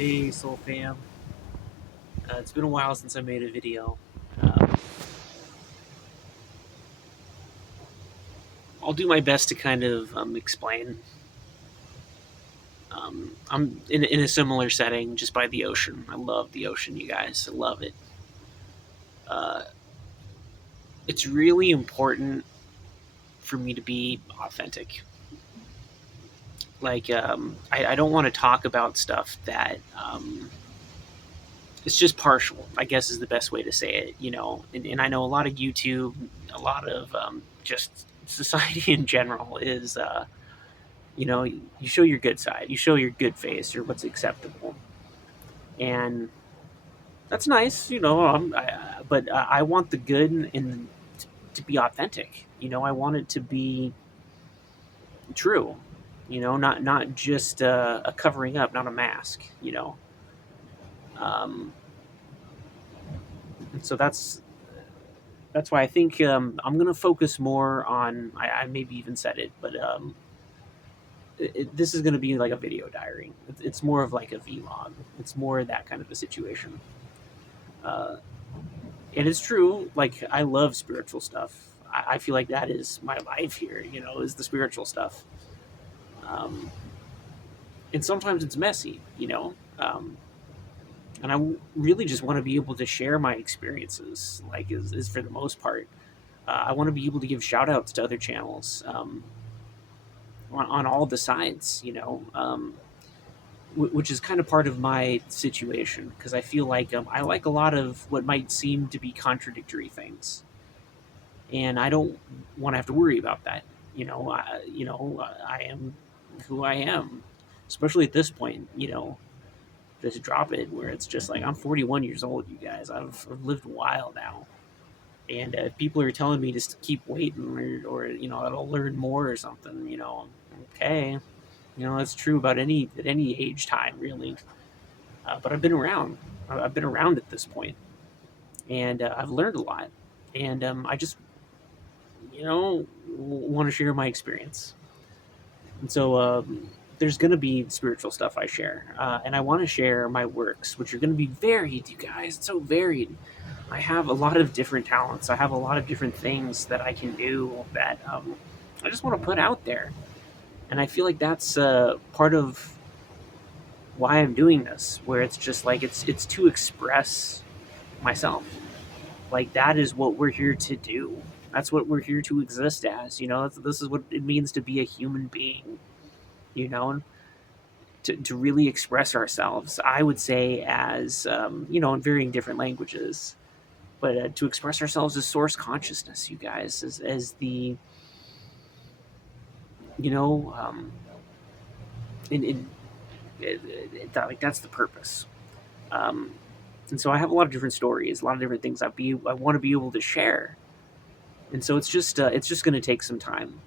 Hey, Soul Fam. It's been a while since I made a video. Um, I'll do my best to kind of explain. I'm in a similar setting, just by the ocean. I love the ocean, you guys. I love it. Uh, it's really important for me to be authentic. I don't want to talk about stuff that it's just partial, I guess is the best way to say it, and I know a lot of YouTube, a lot of just society in general is you show your good side, you show your good face, or what's acceptable, and that's nice, but I want the good and to be authentic. I want it to be true. Not just a covering up, not a mask. Um, and so that's why I think I'm gonna focus more on. I maybe even said it, but this is gonna be like a video diary. It's more of like a vlog. It's more that kind of a situation. Uh, and it's true. Like, I love spiritual stuff. I feel like that is my life here. Is the spiritual stuff. Um, and sometimes it's messy. And I really just want to be able to share my experiences. Like, is for the most part. I want to be able to give shout outs to other channels on all the sides, which is kind of part of my situation because I feel like I like a lot of what might seem to be contradictory things, and I don't want to have to worry about that. I am who I am, especially at this point. Just drop it where it's just like I'm 41 years old, you guys. I've lived a while now, and if people are telling me just to keep waiting or I'll learn more or something, okay, that's true about any at any age time really. But I've been around. I've been around at this point, and I've learned a lot, and I just want to share my experience. And so there's going to be spiritual stuff I share, and I want to share my works, which are going to be varied, you guys. It's so varied. I have a lot of different talents. I have a lot of different things that I can do that I just want to put out there, and I feel like that's part of why I'm doing this. Where it's just like it's to express myself. Like, that is what we're here to do. That's what we're here to exist as. This is what it means to be a human being. You know, to really express ourselves. I would say as in varying different languages, but to express ourselves as source consciousness. You guys, as the you know, in like that's the purpose. Um, and so I have a lot of different stories, a lot of different things I want to be able to share. And so it's just going to take some time.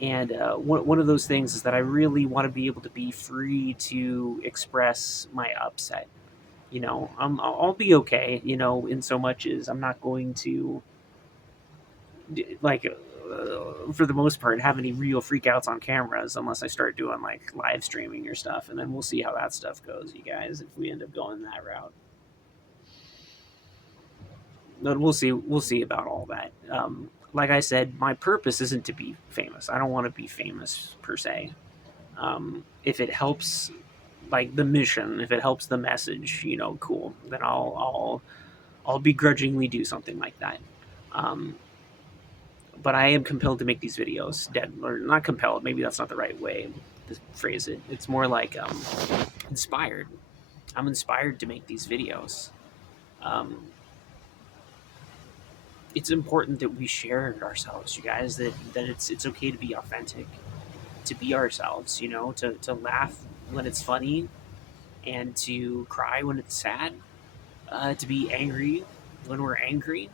And one of those things is that I really want to be able to be free to express my upset. I'll be okay. In so much as I'm not going to like for the most part have any real freakouts on cameras unless I start doing like live streaming or stuff, and then we'll see how that stuff goes, you guys. If we end up going that route, but we'll see about all that. Like I said, my purpose isn't to be famous. I don't want to be famous per se. If it helps, like the mission, if it helps the message, cool. Then I'll begrudgingly do something like that. Um, but I am compelled to make these videos. Dead or not compelled? Maybe that's not the right way to phrase it. It's more like inspired. I'm inspired to make these videos. Um, it's important that we share ourselves, you guys. That it's okay to be authentic, to be ourselves. To laugh when it's funny, and to cry when it's sad. To be angry when we're angry.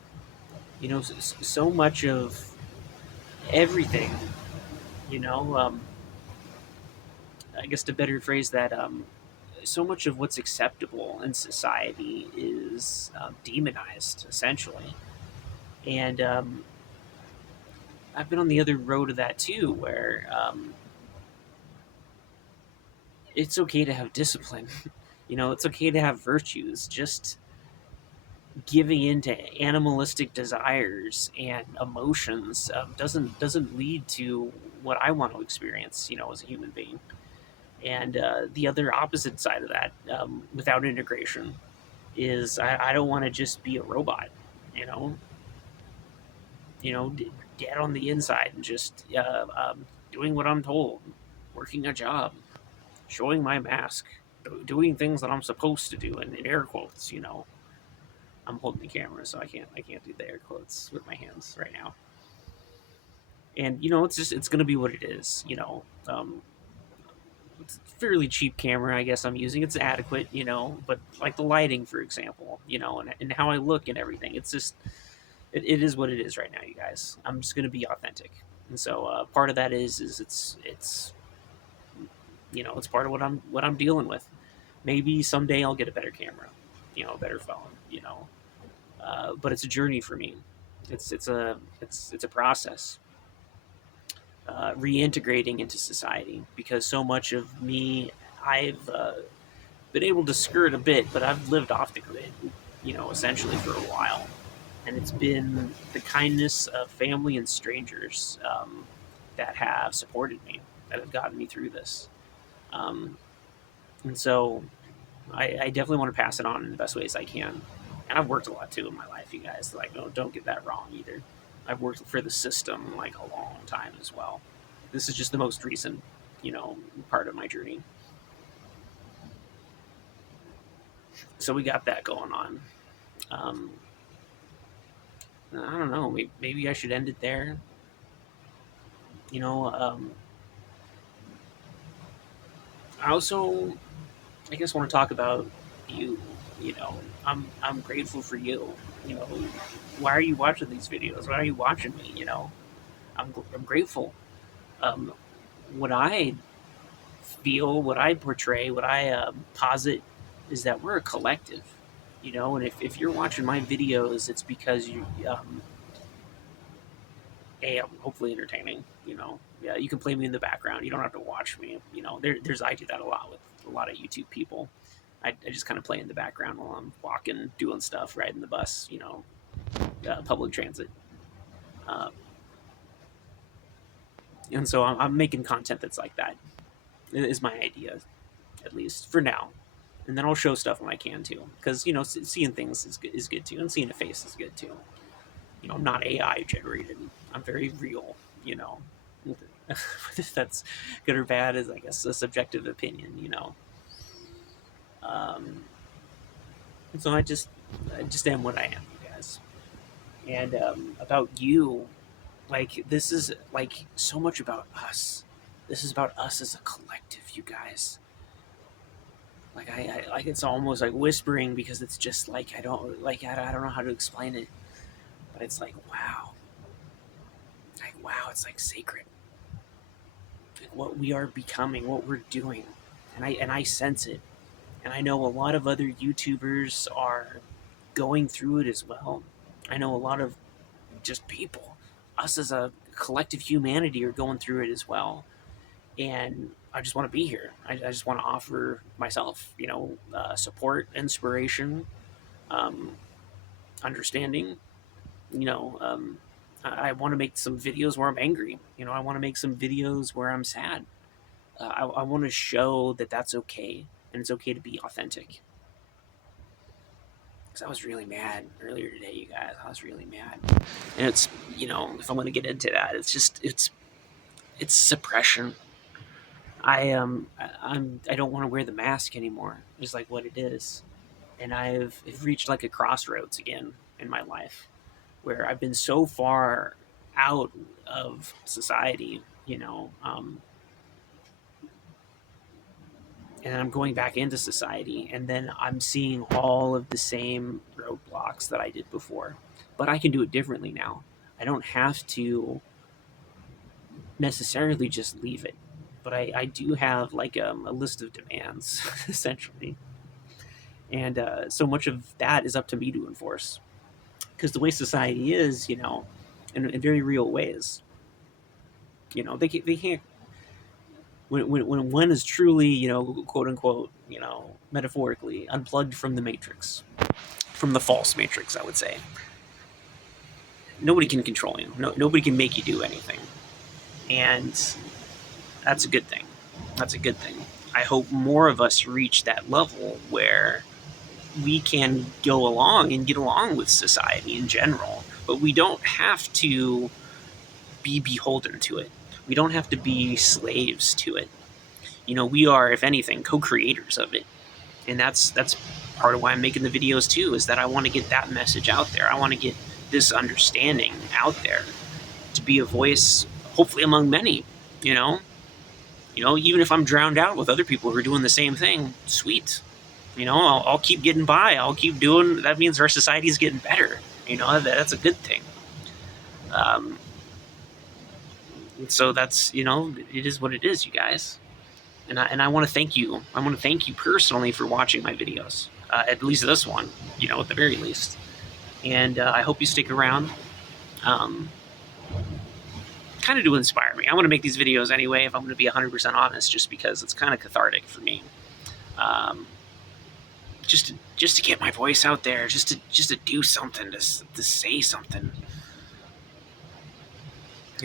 So much of everything. You know, um, I guess to better phrase that, so much of what's acceptable in society is demonized, essentially. And I've been on the other road of that too, where it's okay to have discipline. It's okay to have virtues. Just giving into animalistic desires and emotions doesn't lead to what I want to experience, as a human being. And the other opposite side of that, without integration, is I don't want to just be a robot, you know, dead on the inside and just doing what I'm told, working a job, showing my mask, doing things that I'm supposed to do, in air quotes. I'm holding the camera, so I can't do the air quotes with my hands right now. And it's gonna be what it is. It's a fairly cheap camera, I guess I'm using. It's adequate, but like the lighting, for example, and how I look and everything. It's just it is what it is right now, you guys. I'm just gonna be authentic, and so part of that is it's part of what I'm dealing with. Maybe someday I'll get a better camera, a better phone, but it's a journey for me. It's a process, reintegrating into society, because so much of me, I've been able to skirt a bit, but I've lived off the grid, essentially for a while, and it's been the kindness of family and strangers that have supported me, that have gotten me through this, um, and so I definitely want to pass it on in the best ways I can. And I've worked a lot too in my life, you guys. Like, don't get that wrong either. I've worked for the system like a long time as well. This is just the most recent, part of my journey. So we got that going on. Um, I don't know. Maybe I should end it there. You know, um, I also, I guess, want to talk about you. I'm grateful for you. You know, why are you watching these videos? Why are you watching me? I'm grateful. Um, what I feel, what I portray, what I posit is that we're a collective. And if you're watching my videos, it's because I'm hopefully entertaining. Yeah, you can play me in the background. You don't have to watch me. I do that a lot with a lot of YouTube people. I just kind of play in the background while I'm walking, doing stuff, riding the bus, public transit. Uh, and so I'm making content that's like that, is my idea, at least for now. And then I'll show stuff when I can too, because seeing things is good too, and seeing a face is good too. I'm not AI generated. I'm very real. You know, if that's good or bad is, I guess, a subjective opinion. Um, and so I just am what I am, you guys. And about you, like, this is like so much about us. This is about us as a collective, you guys. Like, I like, it's almost like whispering, because it's just like I don't know how to explain it, but it's like wow, it's like sacred, like what we are becoming, what we're doing, and I sense it, and I know a lot of other YouTubers are going through it as well. I know a lot of just people, us as a collective humanity, are going through it as well, and I just want to be here. I just want to offer myself, support, inspiration, um, understanding. You know, um, I want to make some videos where I'm angry. I want to make some videos where I'm sad. I want to show that that's okay, and it's okay to be authentic. Because I was really mad earlier today, you guys. I was really mad, and it's if I'm going to get into that, it's suppression. I don't want to wear the mask anymore. Just like what it is, and I've reached like a crossroads again in my life, where I've been so far out of society, and I'm going back into society, and then I'm seeing all of the same roadblocks that I did before, but I can do it differently now. I don't have to necessarily just leave it, but I do have like a list of demands, essentially, and so much of that is up to me to enforce, because the way society is, in very real ways, they can't when one is truly, quote unquote, metaphorically unplugged from the matrix, from the false matrix, I would say. Nobody can control you. Nobody can make you do anything, and that's a good thing. That's a good thing. I hope more of us reach that level where we can go along and get along with society in general, but we don't have to be beholden to it. We don't have to be slaves to it. We are, if anything, co-creators of it, and that's part of why I'm making the videos too. Is that I want to get that message out there. I want to get this understanding out there to be a voice, hopefully among many. You know, even if I'm drowned out with other people who are doing the same thing, sweet. I'll keep getting by. I'll keep doing. That means our society is getting better. That's a good thing. Um, so that's it is what it is, you guys. And I want to thank you. I want to thank you personally for watching my videos. At least this one, at the very least. And I hope you stick around. Um, kind of to inspire me. I want to make these videos anyway, if I'm going to be 100% honest, just because it's kind of cathartic for me. Just to get my voice out there, just to do something, to say something.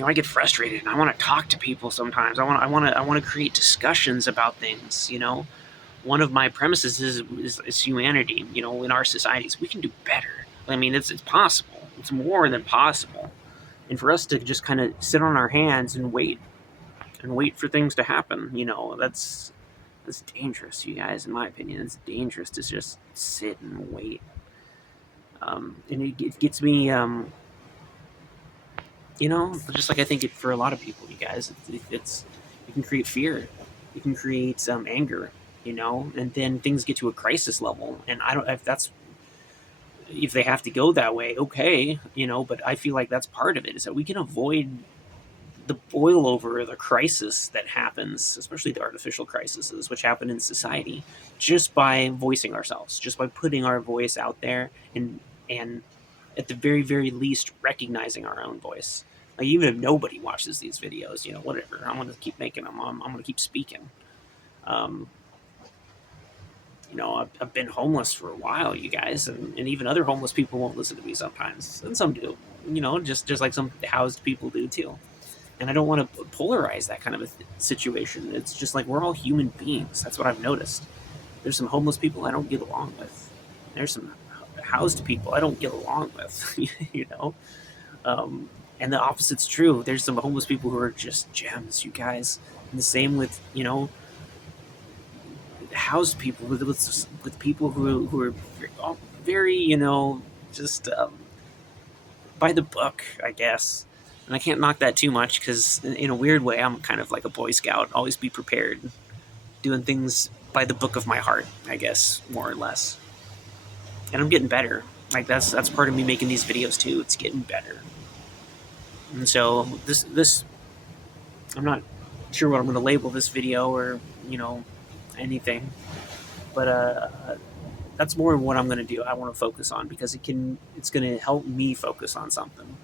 I get frustrated and I want to talk to people sometimes. I want to create discussions about things. One of my premises is humanity. In our societies, we can do better. I mean, it's possible. It's more than possible. And for us to just kind of sit on our hands and wait for things to happen, that's dangerous, you guys. In my opinion, it's dangerous to just sit and wait. And it gets me, just like I think it for a lot of people, you guys. It's it can create fear, it can create anger, and then things get to a crisis level. And I don't if they have to go that way, okay, but I feel like that's part of it, is that we can avoid the boil over, the crisis that happens, especially the artificial crises which happen in society, just by voicing ourselves, just by putting our voice out there, and at the very, very least, recognizing our own voice. Like, even if nobody watches these videos, whatever, I'm going to keep making them. I'm going to keep speaking. Um, I've been homeless for a while, you guys, and even other homeless people won't listen to me sometimes, and some do. Just like some housed people do too. And I don't want to polarize that kind of a situation. It's just like, we're all human beings. That's what I've noticed. There's some homeless people I don't get along with. There's some housed people I don't get along with. And the opposite's true. There's some homeless people who are just gems, you guys. And the same with housed people, with people who are very just by the book, I guess. And I can't knock that too much, because in a weird way, I'm kind of like a Boy Scout. Always be prepared, doing things by the book of my heart, I guess, more or less. And I'm getting better. Like, that's part of me making these videos too. It's getting better. And so this I'm not sure what I'm going to label this video, or anything, but that's more what I'm going to do. I want to focus on, because it's going to help me focus on something.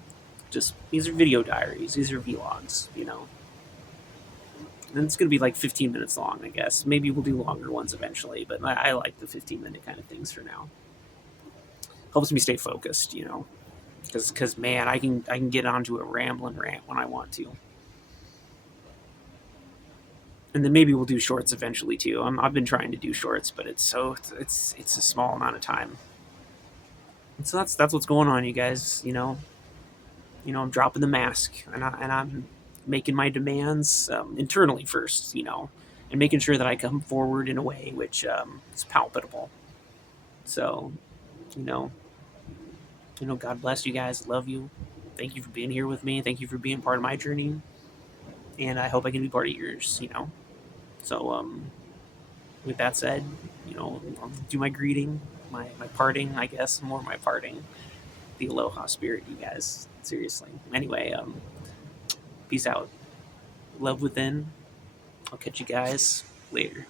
Just, these are video diaries, these are vlogs, and it's going to be like 15 minutes long, I guess. Maybe we'll do longer ones eventually, but I like the 15-minute kind of things for now. Helps me stay focused, because man, I can get onto a rambling rant when I want to. And then maybe we'll do shorts eventually too. I've been trying to do shorts, but it's a small amount of time. And so that's what's going on, you guys. I'm dropping the mask, and I'm making my demands internally first, and making sure that I come forward in a way which is palpable. So, God bless you guys. Love you. Thank you for being here with me. Thank you for being part of my journey, and I hope I can be part of yours. So, with that said, I'll do my greeting, my parting, I guess, more my parting. The aloha spirit, you guys. Seriously. Anyway, peace out. Love within. I'll catch you guys later.